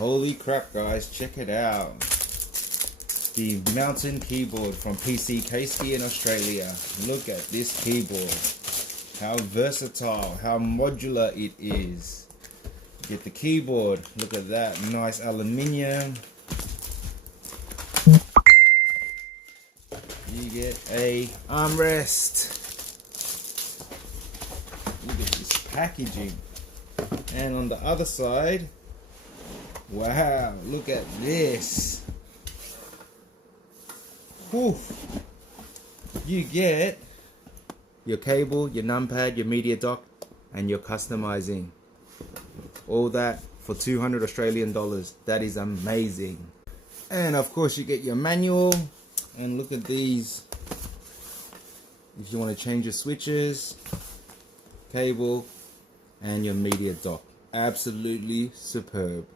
Holy crap, guys, check it out. The mountain keyboard from PC Casey in Australia. Look at this keyboard. How versatile, how modular it is. Get the keyboard, look at that, nice aluminium. You get a armrest. Look at this packaging. And on the other side, wow, look at this. Whew. You get your cable, your numpad, your media dock, and your customizing. All that for 200 Australian dollars. That is amazing. And of course you get your manual. And look at these. If you want to change your switches, cable, and your media dock. Absolutely superb.